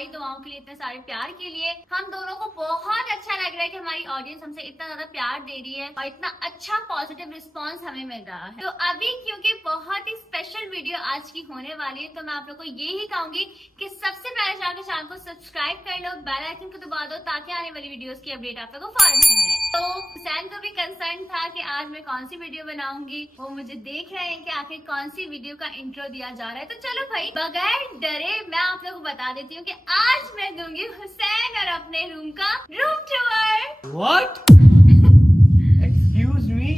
सारी दुआओं के लिए, इतने सारे प्यार के लिए। हम दोनों को बहुत अच्छा लग रहा है कि हमारी ऑडियंस हमसे इतना ज्यादा प्यार दे रही है और इतना अच्छा पॉजिटिव रिस्पांस हमें मिल रहा है। तो अभी क्योंकि बहुत ही स्पेशल वीडियो आज की होने वाली है, तो मैं आप लोग को ये ही कहूंगी कि सबसे पहले जाकर चैनल को सब्सक्राइब कर लो, बेल आइकन को दबा दो ताकि आने वाली वीडियोस की अपडेट आप लोगों को फौरन से मिले। तो हुसैन को भी कंसर्न था कि आज मैं कौन सी वीडियो बनाऊंगी, वो मुझे देख रहे हैं कि आखिर कौन सी वीडियो का इंट्रो दिया जा रहा है। तो चलो भाई बगैर डरे मैं आप लोगों को बता देती हूँ कि आज मैं दूंगी हुसैन और अपने रूम का room tour. What? Excuse me?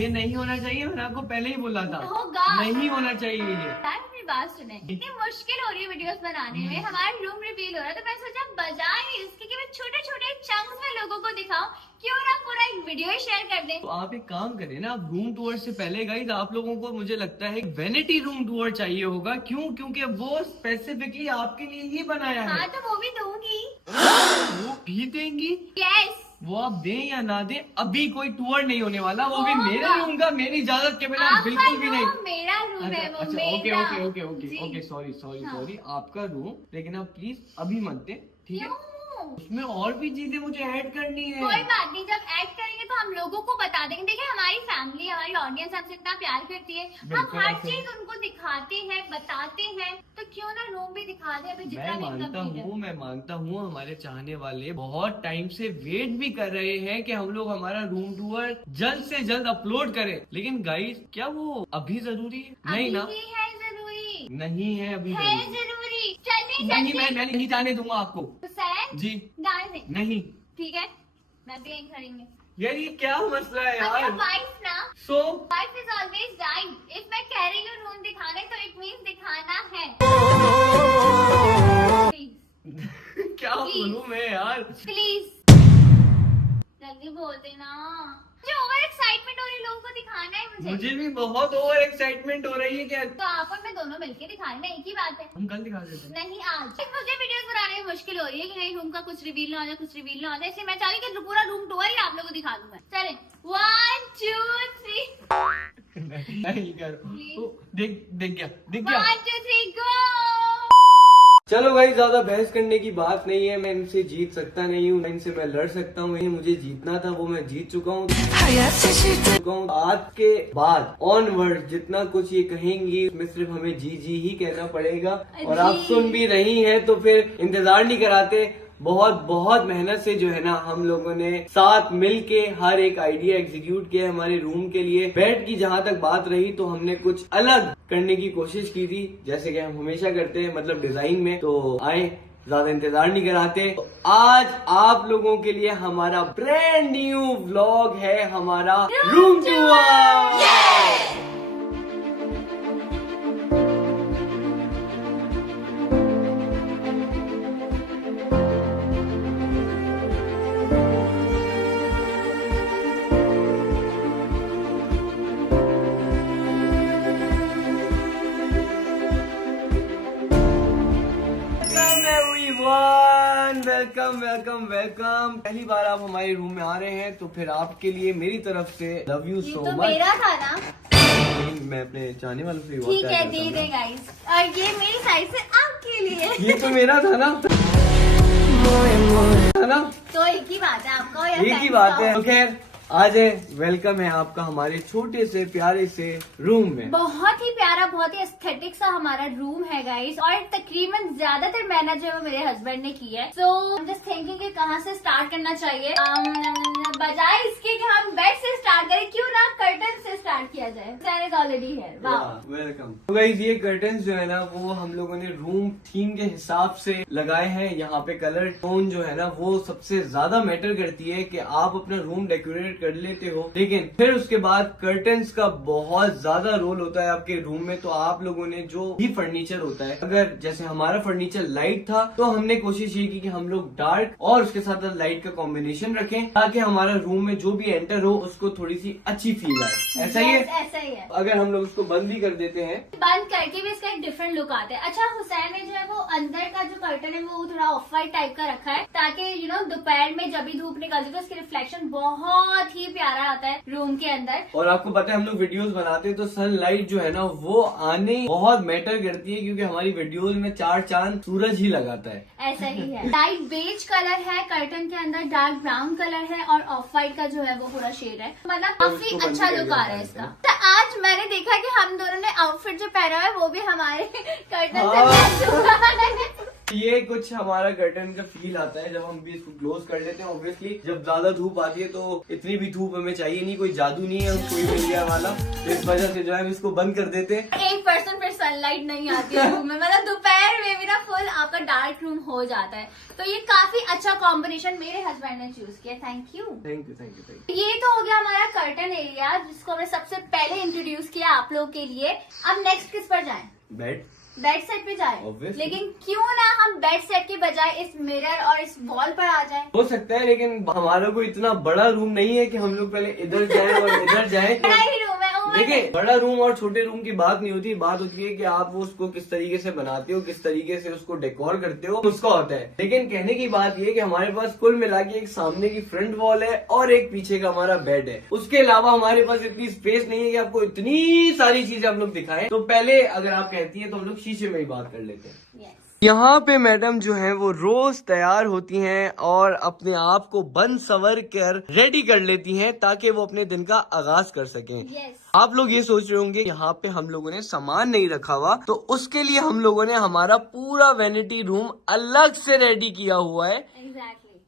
ये नहीं होना चाहिए, मैंने आपको पहले ही बोला था। होगा। नहीं होना चाहिए ये। मेरी बात सुने, इतनी मुश्किल हो रही है वीडियोस बनाने में, हमारा रूम रिवील हो रहा है, तो मैं सोचा बजाय इसके कि मैं छोटे छोटे चंक्स में लोगों को दिखाऊं, क्यों ना पूरा एक वीडियो शेयर कर दें। तो आप एक काम करें ना, आप रूम टूर से पहले गाइस आप लोगों को मुझे लगता है वैनिटी रूम टूर चाहिए होगा। क्यों? क्योंकि वो स्पेसिफिकली आपके लिए ही बनाया है। हाँ तो वो भी दूंगी। वो भी देंगी? यस। वो आप दें या ना दें, अभी कोई टूर नहीं होने वाला, वो भी होगा। मेरे रूम का, मेरी इजाजत के बिना बिल्कुल भी नहीं। मेरा रूम है वो, अच्छा, मेरा। ओके ओके ओके ओके जी। ओके, सॉरी सॉरी हाँ। सॉरी, आपका रूम, लेकिन आप प्लीज अभी मत दें, ठीक है? क्यों? उसमें और भी चीजें मुझे ऐड करनी है। कोई बात नहीं, जब ऐड करेंगे तो हम लोगों को बता देंगे। देखिए हमारी फैमिली, हमारी ऑडियंस हमसे इतना प्यार करती है, हम बिल्कुल हर ऐसे। चीज उनको दिखाते हैं, बताते हैं, तो क्यों ना रूम भी दिखा दे। अभी जितना मैं मानता हूँ हमारे चाहने वाले बहुत टाइम से वेट भी कर रहे हैं कि हम लोग हमारा रूम टूर जल्द से जल्द अपलोड करें, लेकिन गाइस क्या वो अभी जरूरी है? नहीं ना, अभी है जरूरी, नहीं है अभी है जरूरी। जरूरी। चलिए नहीं, चलिए। मैं नहीं जाने दूंगा आपको। हुसैन जी गाने दे। नहीं। ठीक है, मैं भी यहीं खड़ेंगे। यार ये क्या मसला है यार? वाइफ ना, so wife is always right. If मैं कह रही हूँ रूम दिखाने तो इट मीन्स दिखाना है। प्लीज क्या बोलूं मैं यार? प्लीज जल्दी बोल देना। मुझे ओवर एक्साइटमेंट हो रही है, लोगों को दिखाना है मुझे भी बहुत ओवर एक्साइटमेंट हो रही है। क्या तो आप और मैं दोनों मिलके दिखाएंगे, एक ही बात है। हम कल दिखा देते हैं? नहीं आज। मुझे वीडियोस बनाने में मुश्किल हो रही है कि नहीं रूम का कुछ रिवील ना हो जाए, कुछ रिवील ना हो जाए, इसलिए मैं चाह रही हूँ कि पूरा रूम टूर ही आप लोगों को दिखा दूंगा। चले 1 2 3 नहीं कर। दिख गया 1 2 3 गो। चलो भाई, ज्यादा बहस करने की बात नहीं है। मैं इनसे जीत सकता नहीं हूँ, इनसे मैं लड़ सकता हूँ। मुझे जीतना था वो मैं जीत चुका हूँ। आज के बाद ऑनवर्ड जितना कुछ ये कहेंगी उसमें सिर्फ हमें जी जी ही कहना पड़ेगा। और आप सुन भी रही हैं तो फिर इंतजार नहीं कराते। बहुत मेहनत से जो है ना हम लोगों ने साथ मिलके हर एक आइडिया एग्जीक्यूट किया हमारे रूम के लिए। बेड की जहाँ तक बात रही तो हमने कुछ अलग करने की कोशिश की थी, जैसे कि हम हमेशा करते हैं, मतलब डिजाइन में। तो आए, ज्यादा इंतजार नहीं कराते। तो आज आप लोगों के लिए हमारा ब्रांड न्यू व्लॉग है, हमारा रूम टूर। Welcome welcome. पहली बार आप हमारे रूम में आ रहे हैं तो फिर आपके लिए मेरी तरफ से लव यू सो तो मच। मेरा था ना, मैं अपने चाहने वालों से ठीक है दे दे गाइस। और ये मेरी साइड से आपके लिए। ये तो मेरा था ना, तो एक ही बात है, आपका या एक ही बात है। तो खैर आज वेलकम है आपका हमारे छोटे से प्यारे से रूम में। बहुत ही प्यारा, बहुत ही एस्थेटिक सा हमारा रूम है गाइस। और तकरीबन ज्यादातर मेहनत जो है मेरे हस्बैंड ने की है। सो आई एम जस्ट थिंकिंग कि कहाँ से स्टार्ट करना चाहिए। बजाय इसके कि हम बेड से स्टार्ट करें, क्यों ना कर्टन से स्टार्ट किया जाए। Sun is already here. Wow. Welcome. तो गाइस ये कर्टन्स जो है ना वो हम लोगों ने रूम थीम के हिसाब से लगाए हैं। यहाँ पे कलर टोन जो है ना वो सबसे ज्यादा मैटर करती है कि आप अपना रूम डेकोरेट कर लेते हो, लेकिन फिर उसके बाद कर्टन्स का बहुत ज्यादा रोल होता है आपके रूम में। तो आप लोगों ने जो भी फर्नीचर होता है, अगर जैसे हमारा फर्नीचर लाइट था तो हमने कोशिश ये की कि हम लोग डार्क और उसके साथ लाइट का कॉम्बिनेशन रखें ताकि हमारा हमारा रूम में जो भी एंटर हो उसको थोड़ी सी अच्छी फील आए। ऐसा ही है, ऐसा ही है। अगर हम लोग उसको बंद भी कर देते हैं, बंद करके भी इसका एक डिफरेंट लुक आता है। अच्छा, हुसैन ने जो है वो अंदर का जो कर्टन है वो थोड़ा ऑफ वाइट टाइप का रखा है, ताकि दोपहर में जब भी धूप निकलती है तो उसकी रिफ्लेक्शन बहुत ही प्यारा आता है रूम के अंदर। और आपको पता है हम लोग वीडियोस बनाते हैं तो सनलाइट जो है ना वो आने बहुत मैटर करती है, क्योंकि हमारी वीडियोस में 4 चांद सूरज ही लगाता है। ऐसा ही है। लाइट बेज कलर है कर्टन के अंदर, डार्क ब्राउन कलर है और ऑफ वाइट का जो है वो पूरा शेड है, मतलब काफी अच्छा लुक आ रहा है इसका। तो आज मैंने देखा कि हम दोनों ने आउटफिट जो पहना है वो भी हमारे कर्टन से मैच हो रहा है। ये कुछ हमारा कर्टन का फील आता है जब हम भी इसको क्लोज कर लेते हैं। ऑब्वियसली जब ज्यादा धूप आती है तो इतनी भी धूप हमें चाहिए नहीं, कोई जादू नहीं है कोई मिल गया वाला, इस वजह से जो है हम इसको बंद कर देते हैं। 1% फिर सनलाइट नहीं आती है रूम में, मतलब दोपहर में भी ना फुल आपका डार्क रूम हो जाता है। तो ये काफी अच्छा कॉम्बिनेशन मेरे हस्बैंड ने चूज किया। Thank you thank you thank you thank you. ये तो हो गया हमारा कर्टन एरिया, जिसको हमने सबसे पहले इंट्रोड्यूस किया आप लोग के लिए। अब नेक्स्ट किस पर जाएं? बेड सेट पे जाए। लेकिन क्यों ना हम बेड सेट के बजाय इस मिरर और इस वॉल पर आ जाए। हो सकता है, लेकिन हमारा कोई इतना बड़ा रूम नहीं है कि हम लोग पहले इधर जाएं और इधर जाएं। बड़ा ही रूम है। देखिए, बड़ा रूम और छोटे रूम की बात नहीं होती, बात होती है कि आप उसको किस तरीके से बनाते हो, किस तरीके से उसको डेकोर करते हो, उसका होता है। लेकिन कहने की बात ये कि हमारे पास कुल मिला के एक सामने की फ्रंट वॉल है और एक पीछे का हमारा बेड है। उसके अलावा हमारे पास इतनी स्पेस नहीं है कि आपको इतनी सारी चीजें हम लोग दिखाएं। तो पहले अगर आप कहती है तो हम लोग शीशे में ही बात कर लेते हैं। यहाँ पे मैडम जो है वो रोज तैयार होती हैं और अपने आप को बन सवर कर रेडी कर लेती हैं ताकि वो अपने दिन का आगाज कर सकें। आप लोग ये सोच रहे होंगे यहाँ पे हम लोगों ने सामान नहीं रखा हुआ, तो उसके लिए हम लोगों ने हमारा पूरा वैनिटी रूम अलग से रेडी किया हुआ है।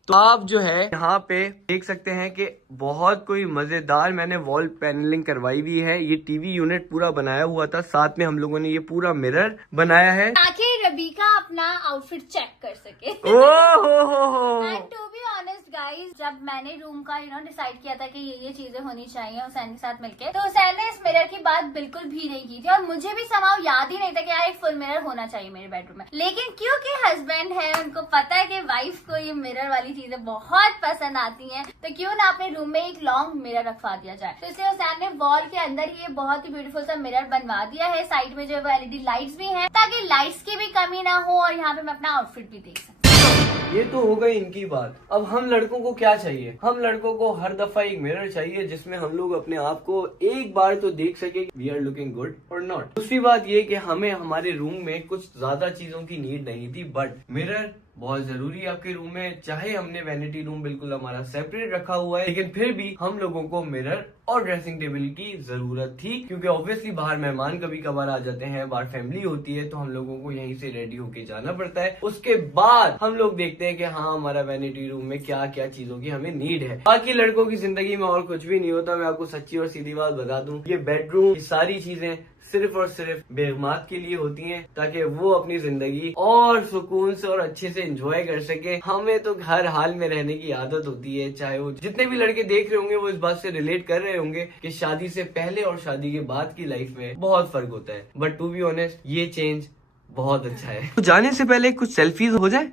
तो आप जो है यहाँ पे देख सकते हैं कि बहुत कोई मजेदार मैंने वॉल पैनलिंग करवाई हुई है। ये टीवी यूनिट पूरा बनाया हुआ था, साथ में हम लोगों ने ये पूरा मिरर बनाया है ताकि रबीका अपना आउटफिट चेक कर सके। And to be honest guys, जब मैंने रूम का डिसाइड किया था कि ये चीजें होनी चाहिए हुसैन के साथ मिलके, तो हुसैन ने इस मिरर की बात बिल्कुल भी नहीं की थी और मुझे भी समाव याद ही नहीं था कि यार एक फुल मिरर होना चाहिए मेरे बेडरूम में। लेकिन क्योंकि हस्बैंड है, उनको पता है कि वाइफ को ये मिरर वाली चीजें बहुत पसंद आती हैं, तो क्यों ना अपने रूम में एक लॉन्ग मिरर रखवा दिया जाए। तो इसलिए हुसैन ने वॉल के अंदर ये बहुत ही ब्यूटीफुल सा मिरर बनवा दिया है। साइड में जो है वो LED लाइट्स भी हैं ताकि लाइट्स की भी कमी ना हो और यहाँ पे मैं अपना आउटफिट भी देख सकूं। ये तो हो गई इनकी बात। अब हम लड़कों को क्या चाहिए? हम लड़कों को हर दफा एक मिरर चाहिए जिसमें हम लोग अपने आप को एक बार तो देख सके वी आर लुकिंग गुड और नॉट। दूसरी बात ये कि हमें हमारे रूम में कुछ ज्यादा चीजों की नीड नहीं थी, बट मिरर बहुत जरूरी है आपके रूम में। चाहे हमने वैनिटी रूम बिल्कुल हमारा सेपरेट रखा हुआ है, लेकिन फिर भी हम लोगों को मिरर और ड्रेसिंग टेबल की जरूरत थी, क्योंकि ऑब्वियसली बाहर मेहमान कभी कभार आ जाते हैं, बाहर फैमिली होती है, तो हम लोगों को यहीं से रेडी होके जाना पड़ता है। उसके बाद हम लोग देखते हैं कि हाँ हमारा वैनिटी रूम में क्या क्या चीजों की हमें नीड है। बाकी लड़कों की जिंदगी में और कुछ भी नहीं होता। मैं आपको सच्ची और सीधी बात बता दूं, ये बेडरूम, ये सारी चीजें सिर्फ और सिर्फ बेगमात के लिए होती हैं ताकि वो अपनी जिंदगी और सुकून से और अच्छे से एंजॉय कर सके। हमें तो हर हाल में रहने की आदत होती है। चाहे वो जितने भी लड़के देख रहे होंगे वो इस बात से रिलेट कर रहे होंगे कि शादी से पहले और शादी के बाद की लाइफ में बहुत फर्क होता है। बट टू बी ऑनेस्ट ये चेंज बहुत अच्छा है। तो जाने से पहले कुछ सेल्फीज हो जाए।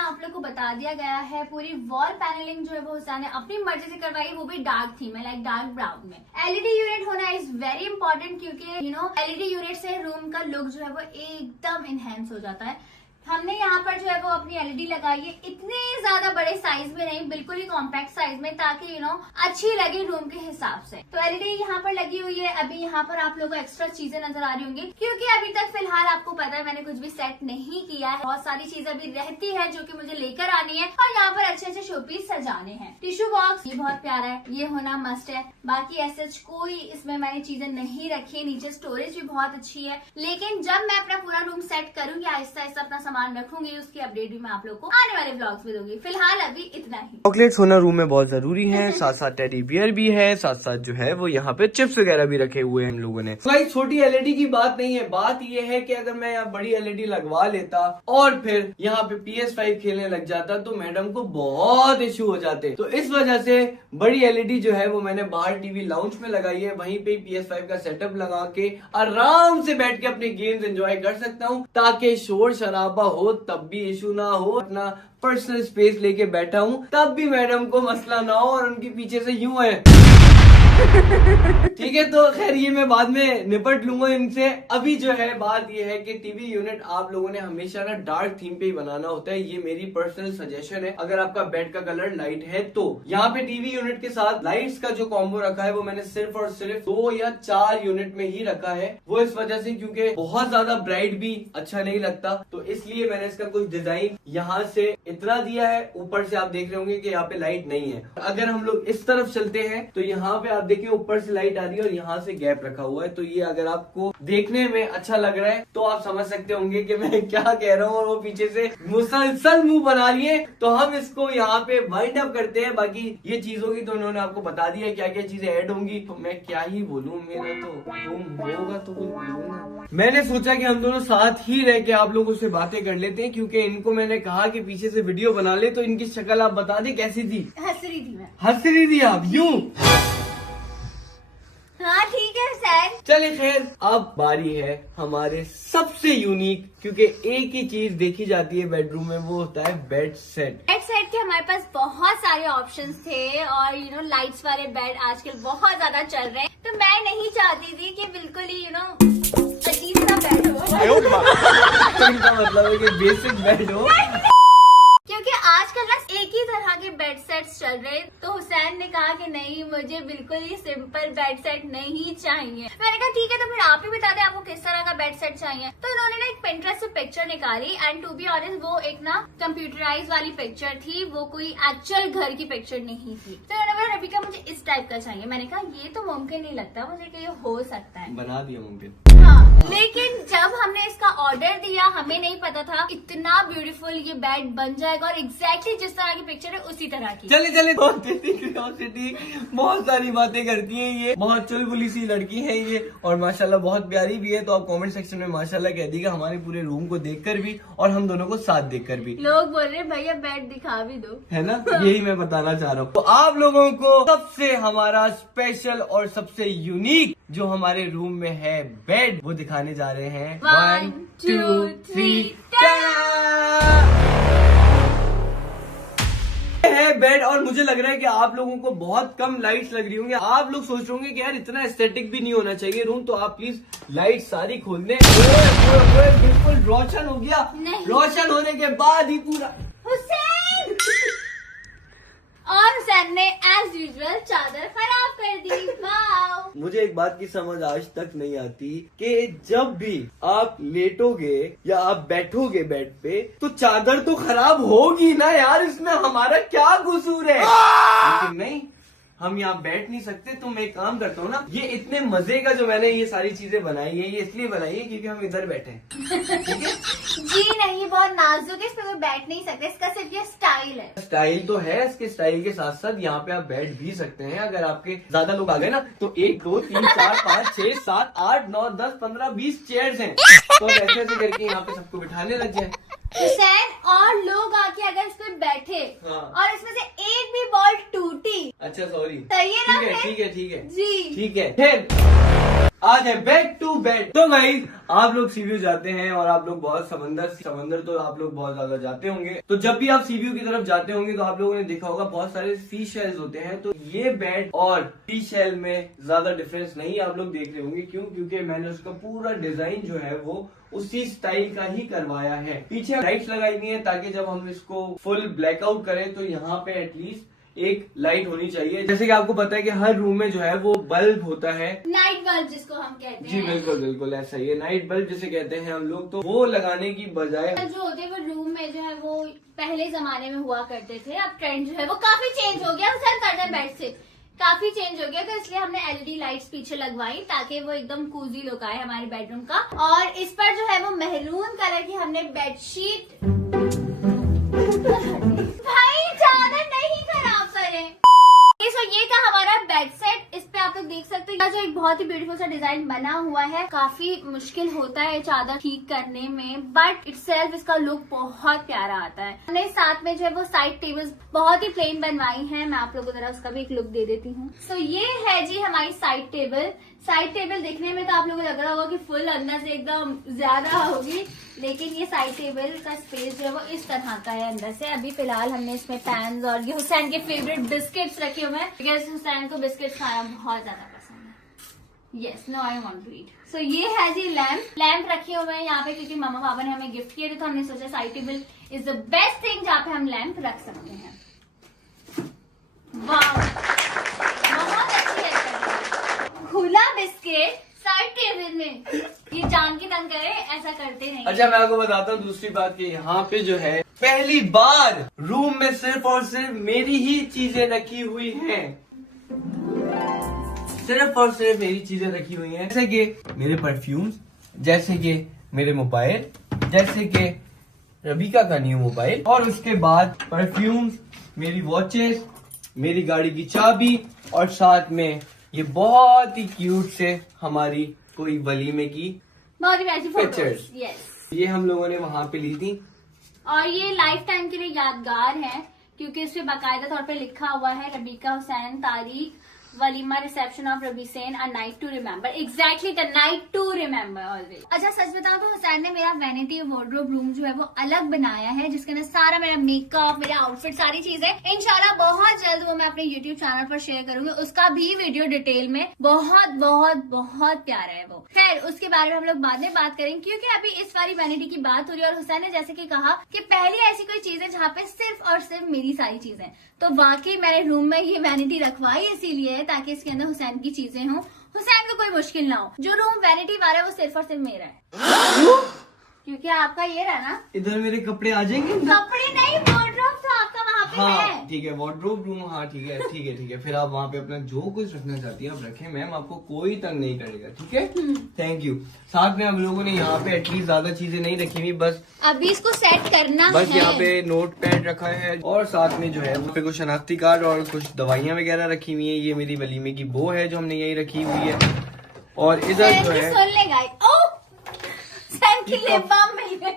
आप लोग को बता दिया गया है, पूरी वॉल पैनलिंग जो है वो हुसैन ने अपनी मर्जी से करवाई, वो भी डार्क थीम है, लाइक डार्क ब्राउन में। LED यूनिट होना इज वेरी इंपॉर्टेंट, क्योंकि LED यूनिट से रूम का लुक जो है वो एकदम इनहेंस हो जाता है। हमने यहाँ पर जो है वो अपनी LED लगाई है, इतने ज्यादा बड़े साइज में नहीं, बिल्कुल ही कॉम्पैक्ट साइज में, ताकि अच्छी लगे रूम के हिसाब से। तो LED यहाँ पर लगी हुई है। अभी यहाँ पर आप लोगों को एक्स्ट्रा चीजें नजर आ रही होंगी, क्योंकि अभी तक फिलहाल आपको पता है मैंने कुछ भी सेट नहीं किया है। बहुत सारी चीजें अभी रहती है जो कि मुझे लेकर आनी है और यहाँ पर अच्छे अच्छे शोपीस सजाने हैं। टिश्यू बॉक्स ये बहुत प्यारा है, ये होना मस्ट है। बाकी ऐसे कोई इसमें मैंने चीजें नहीं रखी। नीचे स्टोरेज भी बहुत अच्छी है, लेकिन जब मैं अपना पूरा रूम सेट करूंगी, आहिस्ता आहिस्ता अपना सामान रखूंगी उसकी अपडेट भी मैं आप लोग को आने वाले ब्लॉग्स में दूंगी। फिलहाल अभी इतना ही। चॉकलेट्स होना रूम में बहुत जरूरी है, साथ साथ टेडी बियर भी है, साथ साथ जो है वो यहाँ पे चिप्स वगैरह भी रखे हुए हैं हम लोगों ने। भाई छोटी एलईडी की बात नहीं है, बात ये है कि अगर मैं यहाँ बड़ी एलईडी लगवा लेता और फिर यहाँ पे PS5 खेलने लग जाता तो मैडम को बहुत इश्यू हो जाते। तो इस वजह से बड़ी एलईडी जो है वो मैंने बाहर टीवी लाउंज में लगाई है, वहीं पे PS5 का सेटअप लगा के आराम से बैठ के अपने गेम्स एंजॉय कर सकता हूँ, ताकि शोर शराबा हो तब भी इशू ना हो, अपना पर्सनल स्पेस लेके बैठा हूँ तब भी मैडम को मसला ना हो, और उनके पीछे से यूं है ठीक है। तो खैर ये मैं बाद में निपट लूंगा इनसे। अभी जो है बात ये है कि टीवी यूनिट आप लोगों ने हमेशा ना डार्क थीम पे ही बनाना होता है, ये मेरी पर्सनल सजेशन है। अगर आपका बेड का कलर लाइट है तो यहाँ पे टीवी यूनिट के साथ लाइट्स का जो कॉम्बो रखा है वो मैंने सिर्फ और सिर्फ 2 या 4 यूनिट में ही रखा है। वो इस वजह से क्योंकि बहुत ज्यादा ब्राइट भी अच्छा नहीं लगता, तो इसलिए मैंने इसका कुछ डिजाइन यहाँ से इतना दिया है। ऊपर से आप देख रहे होंगे कि यहाँ पे लाइट नहीं है। अगर हम लोग इस तरफ चलते हैं तो यहाँ पे आप देखिए ऊपर से लाइट आ रही है और यहाँ से गैप रखा हुआ है। तो ये अगर आपको देखने में अच्छा लग रहा है तो आप समझ सकते होंगे कि मैं क्या कह रहा हूँ। और वो पीछे से मुसलसल मुंह बना रही है, तो हम इसको यहाँ पे वाइंड अप करते हैं। बाकी ये चीज होगी तो उन्होंने आपको बता दिया क्या क्या चीजें ऐड होंगी, तो मैं क्या ही बोलूँ, मेरा तो रूम होगा तो कुछ बोलूँ। मैंने सोचा कि हम दोनों साथ ही रह के आप लोगों से बातें कर लेते हैं, क्योंकि इनको मैंने कहा कि पीछे से वीडियो बना ले, तो इनकी शक्ल आप बता दी कैसी थी? हंस रही थी मैं। हंस रही थी आप यूं? हाँ ठीक है सर। चलिए खैर, अब बारी है हमारे सबसे यूनिक, क्योंकि एक ही चीज देखी जाती है बेडरूम में, वो होता है बेड सेट। बेड सेट के हमारे पास बहुत सारे ऑप्शंस थे और लाइट्स वाले बेड आजकल बहुत ज्यादा चल रहे हैं, तो मैं नहीं चाहती थी कि बिल्कुल ही अजीब सा बेड हो। इनका मतलब है कि बेसिक बेड हो, क्योंकि आजकल ना एक ही तरह के बेड सेट्स चल रहे। तो हुसैन ने कहा कि नहीं, मुझे बिल्कुल ही सिंपल बेड सेट नहीं चाहिए। मैंने कहा ठीक है, तो फिर आप ही बता दें आपको किस तरह का बेड सेट चाहिए। तो उन्होंने ना एक पिंटरेस्ट से पिक्चर निकाली, एंड टू बी ऑनेस्ट वो एक ना कंप्यूटराइज वाली पिक्चर थी, वो कोई एक्चुअल घर की पिक्चर नहीं थी। तो उन्होंने बोला रबिका मुझे इस टाइप का चाहिए। मैंने कहा ये तो मुमकिन नहीं लगता मुझे कि ये हो सकता है। बना दिया मुमकिन। हाँ, लेकिन जब हमने इसका ऑर्डर दिया हमें नहीं पता था इतना ब्यूटीफुल ये बेड बन जाएगा और एग्जैक्टली जिस तरह की पिक्चर है उसी तरह की। चले क्यूरियोसिटी बहुत सारी बातें करती है, ये बहुत चुलबुली सी लड़की है ये, और माशाल्लाह बहुत प्यारी भी है। तो आप कमेंट सेक्शन में माशाल्लाह कह दीजिएगा हमारे पूरे रूम को देखकर भी और हम दोनों को साथ देखकर भी। लोग बोल रहे भैया बेड दिखा भी दो, है ना, यही मैं बताना चाह रहा हूँ। तो आप लोगों को सबसे हमारा स्पेशल और सबसे यूनिक जो हमारे रूम में है बेड, वो दिखाने जा रहे हैं। 1 2 3 है बेड। और मुझे लग रहा है कि आप लोगों को बहुत कम लाइट्स लग रही होंगी। आप लोग सोच रहे होंगे कि यार इतना एस्थेटिक भी नहीं होना चाहिए रूम, तो आप प्लीज लाइट सारी खोल दें। बिल्कुल रोशन हो गया। रोशन होने के बाद ही पूरा हुसैन और हुसैन ने एज यूजुअल चादर खराब कर दी। वाओ। मुझे एक बात की समझ आज तक नहीं आती कि जब भी आप लेटोगे या आप बैठोगे बेड पे तो चादर तो खराब होगी ना यार, इसमें हमारा क्या कसूर है? लेकिन नहीं, हम यहाँ बैठ नहीं सकते, तो मैं एक काम करता हूँ ना, ये इतने मजे का जो मैंने ये सारी चीजें बनाई है, ये इसलिए बनाई है क्योंकि हम इधर बैठे हैं। ठीक है जी नहीं, बहुत नाजुक है, इस पे कोई बैठ नहीं सकते, इसका सिर्फ ये स्टाइल है। स्टाइल तो है, इसके स्टाइल के साथ साथ यहाँ पे आप बैठ भी सकते हैं। अगर आपके ज्यादा लोग आ गए ना तो 1 2 3 4 5 6 7 8 9 10 15 20 चेयर्स हैं, तो ऐसे ऐसे करके यहाँ पे सबको बिठाने लग जाए। हुसैन और लोग आके अगर इस पे बैठे और इसमें से एक भी बॉल टूटी, अच्छा सॉरी, सही है ना? ठीक है जी ठीक है। फिर आ जाए बैक टू बेड। तो भाई आप लोग सीव्यू जाते हैं और आप लोग बहुत समंदर तो आप लोग बहुत ज्यादा जाते होंगे, तो जब भी आप सीव्यू की तरफ जाते होंगे तो आप लोगों ने देखा होगा बहुत सारे सी शेल्स होते हैं। तो ये बेड और सी शेल में ज्यादा डिफरेंस नहीं आप लोग देख रहे होंगे। क्यों? क्योंकि मैंने उसका पूरा डिजाइन जो है वो उसी स्टाइल का ही करवाया है। पीछे लाइट्स लगाई हुई है ताकि जब हम इसको फुल ब्लैकआउट करें तो यहाँ पे एटलीस्ट एक लाइट होनी चाहिए। जैसे कि आपको पता है कि हर रूम में जो है वो बल्ब होता है, नाइट बल्ब जिसको हम कहते हैं। जी बिल्कुल ऐसा ही है, नाइट बल्ब जिसे कहते हैं हम लोग। तो वो लगाने की बजाय जो होते हैं वो रूम में जो है वो पहले जमाने में हुआ करते थे, अब ट्रेंड जो है वो काफी चेंज हो गया। हुसैन बेड से काफी चेंज हो गया, तो इसलिए हमने एलईडी लाइट्स पीछे लगवाई ताकि वो एकदम कूजी लुक आए हमारे बेडरूम का। और इस पर जो है वो मेहरून कलर की हमने बेडशीट भाई चादर नहीं खराब करें। सो ये था हमारा बेड सेट। इस पे आप लोग देख सकते हो जो एक बहुत ही ब्यूटीफुल सा डिजाइन बना हुआ है। काफी मुश्किल होता है चादर ठीक करने में, बट इटसेल्फ इसका लुक बहुत प्यारा आता है। हमने साथ में जो है वो साइड टेबल्स बहुत ही प्लेन बनवाई हैं। मैं आप लोगों को जरा उसका भी एक लुक दे देती हूँ। सो ये है जी हमारी साइड टेबल। साइड टेबल देखने में तो आप लोगों को लग रहा होगा कि फुल अंदर से एकदम ज्यादा होगी, लेकिन ये साइड टेबल का स्पेस जो है वो इस तरह का है अंदर से। अभी फिलहाल हमने इसमें पैन्स और ये हुसैन के फेवरेट बिस्किट्स रखे हुए हैं, बिकॉज हुसैन को बिस्किट्स खाना बहुत ज्यादा पसंद है। Yes, no I want to eat. So ये है जी लैम्प रखे हुए हैं यहाँ पे, क्योंकि मम्मा पापा ने हमें गिफ्ट किए थे, तो हमने सोचा side table is the best thing जहाँ पे हम लैम्प रख सकते हैं। वाह, बहुत अच्छी है। खुला बिस्किट साइड टेबल में, ये जान की तंग करे, ऐसा करते नहीं। अच्छा, मैं आपको बताता हूँ दूसरी बात कि यहाँ पे जो है पहली बार रूम में सिर्फ और सिर्फ मेरी ही चीजें रखी हुई हैं। सिर्फ और सिर्फ मेरी चीजें रखी हुई हैं, जैसे कि मेरे परफ्यूम्स, जैसे कि मेरे मोबाइल, जैसे कि रबीका का न्यू मोबाइल, और उसके बाद परफ्यूम्स, मेरी वॉचेस, मेरी गाड़ी की चाबी, और साथ में ये बहुत ही क्यूट से हमारी कोई वलीमे की पिक्चर्स। यस, ये हम लोगों ने वहाँ पे ली थी, और ये लाइफ टाइम के लिए यादगार है, क्योंकि इस पे बाकायदा तौर पे लिखा हुआ है रबीका हुसैन, तारीख, वलीमा, reception of Rabi Sen, a night to remember. Exactly the night to remember always. अच्छा, सच बताओ तो हुसैन ने मेरा वैनिटी वार्डरोब रूम जो है वो अलग बनाया है, जिसके अंदर सारा मेरा मेकअप, मेरा आउटफिट, सारी चीजें इंशाल्लाह बहुत जल्द वो मैं अपने यूट्यूब चैनल पर शेयर करूंगी। उसका भी वीडियो डिटेल में, बहुत बहुत बहुत प्यारा है वो। खैर, उसके बारे में हम लोग बाद में बात करेंगे, क्योंकि अभी इस वाली वैनिटी की बात हो रही है। और हुसैन ने जैसे कि कहा कि पहली ऐसी कोई चीज है जहाँ पे सिर्फ और सिर्फ मेरी सारी चीजें, तो वाकई मैंने रूम में ये वैनिटी रखवाई इसीलिए ताकि इसके अंदर हुसैन की चीजें हों, हुसैन को कोई मुश्किल ना हो। जो रूम वैनिटी वाला है वो सिर्फ और सिर्फ मेरा है, क्योंकि आपका ये रहा ना। इधर मेरे कपड़े आ जाएंगे। कपड़े नहीं, वार्डरोब तो आपका वहाँ पे है। हाँ ठीक है, वार्डरोब रूम, हाँ ठीक है ठीक है ठीक है। फिर आप वहाँ पे अपना जो कुछ रखना चाहती है आप रखें, मैम आपको कोई तंग नहीं करेगा, ठीक है। Thank you. साथ में हम लोगों ने यहाँ पे एटलीस्ट ज्यादा चीजें नहीं रखी हुई, बस अभी इसको सेट करना बस है। यहाँ पे नोट पैड रखा है, और साथ में जो है वो पे कुछ शनाख्ती कार्ड और कुछ दवाइयाँ वगैरह रखी हुई है। ये मेरी वलीमे की बो है जो हमने यही रखी हुई है, और इधर जो है सुन ले गाइस, हुसैन की लिप बाम मिल गई।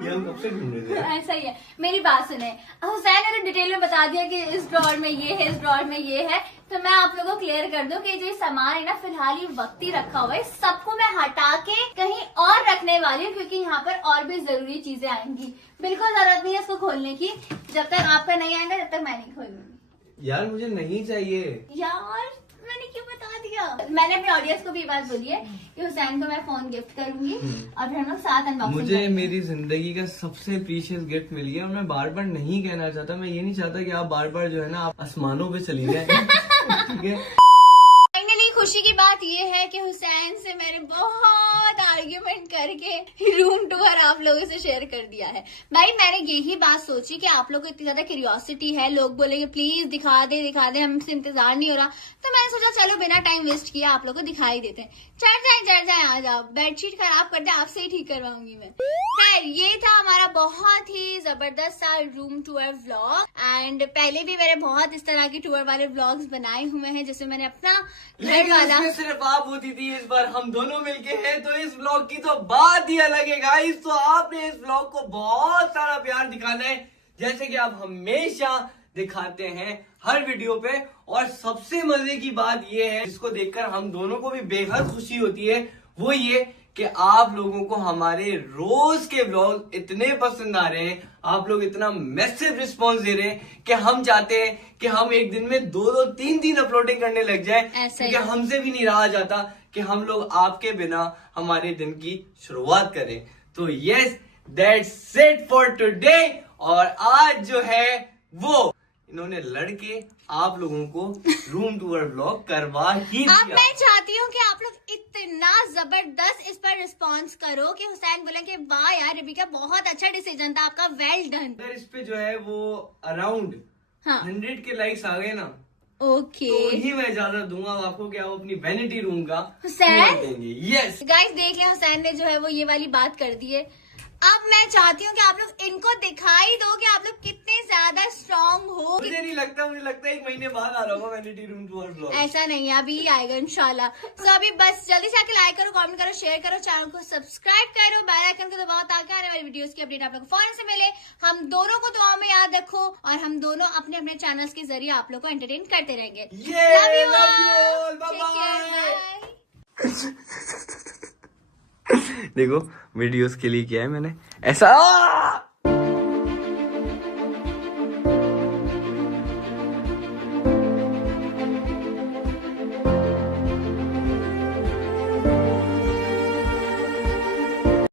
ये हम कब से ढूंढ रहे थे। ऐसा ही है। मेरी बात सुने, हुसैन ने तो डिटेल में बता दिया कि इस ड्रॉर में ये है, इस ड्रॉर में ये है, तो मैं आप लोगों को क्लियर कर दूं कि जो सामान है ना फिलहाल ये वक्ती रखा हुआ है, सबको मैं हटा के कहीं और रखने वाली हूँ, क्योंकि यहाँ पर और भी जरूरी चीजें आएंगी। बिल्कुल जरूरत नहीं है इसको खोलने की, जब तक आपका नहीं आएगा तब तक मैं नहीं खोलूंगी। यार मुझे नहीं चाहिए यार, मैंने क्यों बता दिया। मैंने अपने ऑडियंस को भी बात बोली है कि हुसैन को मैं फोन गिफ्ट करूंगी, और फिर हम लोग साथ अनबॉक्सिंग मुझे मेरी जिंदगी का सबसे प्रीशियस गिफ्ट मिली है, और मैं बार बार नहीं कहना चाहता। मैं ये नहीं चाहता कि आप बार बार जो है ना आप आसमानों पे चली जाए, ठीक है। फाइनली खुशी की बात ये है कि हुसैन से मैंने बहुत आर्ग्यूमेंट करके रूम टूर आप लोगों से शेयर कर दिया है। भाई मैंने यही बात सोची कि आप लोगों को इतनी ज्यादा क्यूरियोसिटी है, लोग बोलेंगे प्लीज दिखा दे, हमसे इंतजार नहीं हो रहा, तो मैंने सोचा चलो बिना टाइम वेस्ट किया आप लोग को दिखाई देते हैं। चढ़ जाए आ जाओ, बेडशीट खराब कर दे आपसे ही ठीक करवाऊंगी मैं। खैर, ये था हमारा बहुत ही जबरदस्त सा रूम टूर व्लॉग, एंड पहले भी मैंने बहुत इस तरह की टूर वाले व्लॉग्स बनाए हुए हैं, जिसमें मैंने अपना घर वाला सिर्फ आप होती थी, इस बार हम दोनों मिलके हैं, तो इस ब्लॉग की तो बात ही अलग है गाइस। तो आपने इस ब्लॉग को बहुत सारा प्यार दिखाना है, जैसे कि आप हमेशा दिखाते हैं हर वीडियो पे। और सबसे मजे की बात ये है, जिसको देखकर हम दोनों को भी बेहद खुशी होती है, वो ये कि आप लोगों को हमारे रोज के व्लॉग इतने पसंद आ रहे हैं, आप लोग इतना मैसिव रिस्पांस दे रहे हैं कि हम चाहते हैं कि हम एक दिन में 2-2, 3-3 अपलोडिंग करने लग जाए, क्योंकि हमसे भी नहीं रहा जाता कि हम लोग आपके बिना हमारे दिन की शुरुआत करें। तो yes, that's it for today. और आज जो है वो इन्होंने लड़के आप लोगों को रूम टूर व्लॉग करवा ही दिया। अब मैं चाहती हूँ कि आप लोग इतना जबरदस्त इस पर रिस्पांस करो कि हुसैन बोले कि वाह यार रबीका बहुत अच्छा डिसीजन था आपका, वेल डन। इस पे जो है वो अराउंड हाँ। 100 के लाइक्स आ गए ना ओके तो ही मैं इजाजत दूंगा आपको कि आप अपनी वैनिटी रूम का हुसैन tour देंगे। यस गाइस देख लें, हुसैन ने जो है वो ये वाली बात कर दी है। अब मैं चाहती हूँ कि आप लोग इनको दिखाई दो कि आप लोग कितने ज्यादा स्ट्रांग हो। मुझे नहीं लगता, मुझे लगता है 1 महीने बाद आ रहा होगा वैनिटी रूम टूर ब्लॉग। ऐसा नहीं है, अभी आएगा इंशाल्लाह। सो अभी बस जल्दी से आके लाइक करो, कमेंट करो, शेयर करो, चैनल को सब्सक्राइब करो, बेल आइकन को दबाओ ताकि आने वाली वीडियोस की अपडेट आप लोग को फौरन से मिले। हम दोनों को दुआ में याद रखो और हम दोनों अपने अपने चैनल्स के जरिए आप लोग को एंटरटेन करते रहेंगे। Love you all. Bye-bye. देखो वीडियोस के लिए किया है मैंने ऐसा।